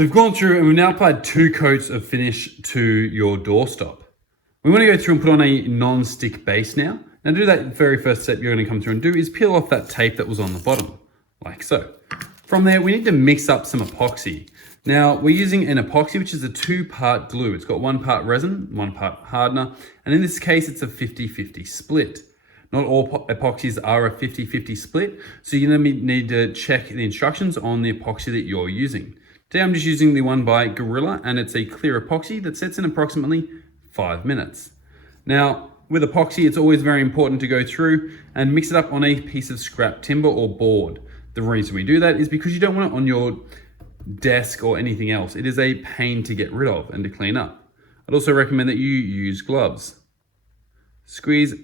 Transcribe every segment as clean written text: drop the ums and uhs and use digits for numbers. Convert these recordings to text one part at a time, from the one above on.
So we've gone through and we've now applied 2 coats of finish to your doorstop. We want to go through and put on a non-stick base now. Now to do that, very first step you're going to come through and do is peel off that tape that was on the bottom, like so. From there, we need to mix up some epoxy. Now we're using an epoxy, which is a 2-part glue. It's got 1 part resin, 1 part hardener. And in this case, it's a 50-50 split. Not all epoxies are a 50-50 split. So you're going to need to check the instructions on the epoxy that you're using. Today I'm just using the one by Gorilla, and it's a clear epoxy that sets in approximately 5 minutes. Now, with epoxy, it's always very important to go through and mix it up on a piece of scrap timber or board. The reason we do that is because you don't want it on your desk or anything else. It is a pain to get rid of and to clean up. I'd also recommend that you use gloves. Squeeze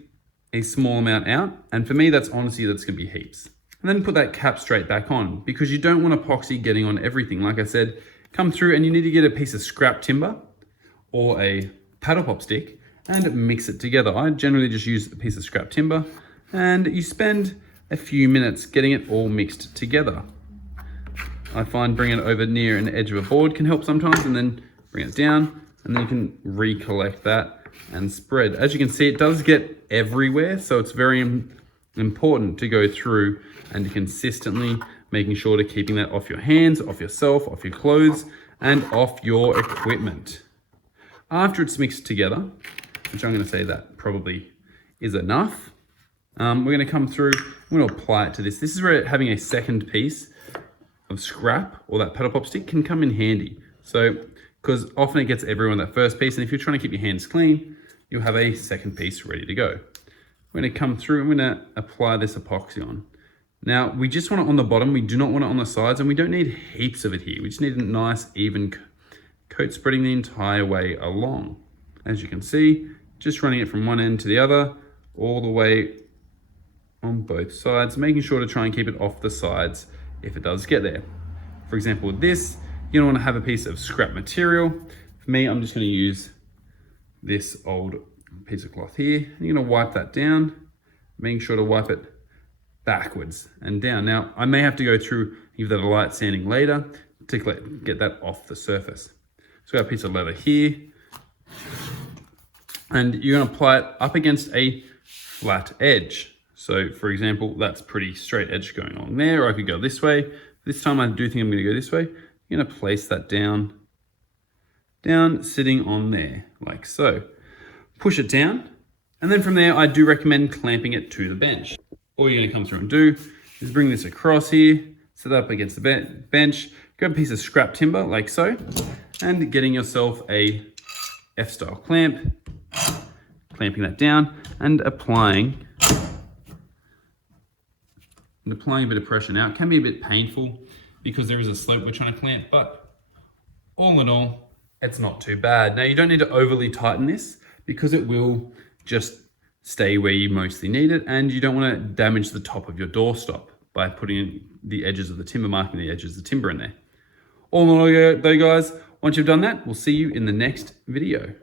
a small amount out, and for me, that's gonna be heaps. And then put that cap straight back on, because you don't want epoxy getting on everything. Like I said, come through and you need to get a piece of scrap timber or a paddle pop stick and mix it together. I generally just use a piece of scrap timber, and you spend a few minutes getting it all mixed together. I find bringing it over near an edge of a board can help sometimes, and then bring it down, and then you can recollect that and spread. As you can see, it does get everywhere, so it's very important to go through and consistently making sure to keeping that off your hands, off yourself, off your clothes, and off your equipment. After it's mixed together, which I'm going to say that probably is enough, we're going to come through, I'm going to apply it to this. This is where having a second piece of scrap or that paddle pop stick can come in handy. So, because often it gets everyone that first piece, and if you're trying to keep your hands clean, you'll have a second piece ready to go. We're going to come through and we're going to apply this epoxy on. Now, we just want it on the bottom. We do not want it on the sides, and we don't need heaps of it here. We just need a nice, even coat spreading the entire way along. As you can see, just running it from one end to the other, all the way on both sides, making sure to try and keep it off the sides if it does get there. For example, with this, you don't want to have a piece of scrap material. For me, I'm just going to use this old piece of cloth here. You're going to wipe that down, making sure to wipe it backwards and down. Now, I may have to go through, give that a light sanding later to get that off the surface. So I've got a piece of leather here, and you're going to apply it up against a flat edge. So for example, that's pretty straight edge going on there, or I could go this way. This time I do think I'm going to go this way. You're going to place that down, sitting on there, like so. Push it down, and then from there, I do recommend clamping it to the bench. All you're going to come through and do is bring this across here, set that up against the bench, grab a piece of scrap timber, like so, and getting yourself a F-style clamp, clamping that down, and applying a bit of pressure. Now, it can be a bit painful because there is a slope we're trying to clamp, but all in all, it's not too bad. Now, you don't need to overly tighten this because it will just stay where you mostly need it, and you don't want to damage the top of your doorstop by putting in the edges of the timber, marking the edges of the timber in there. All in all though, guys, once you've done that, we'll see you in the next video.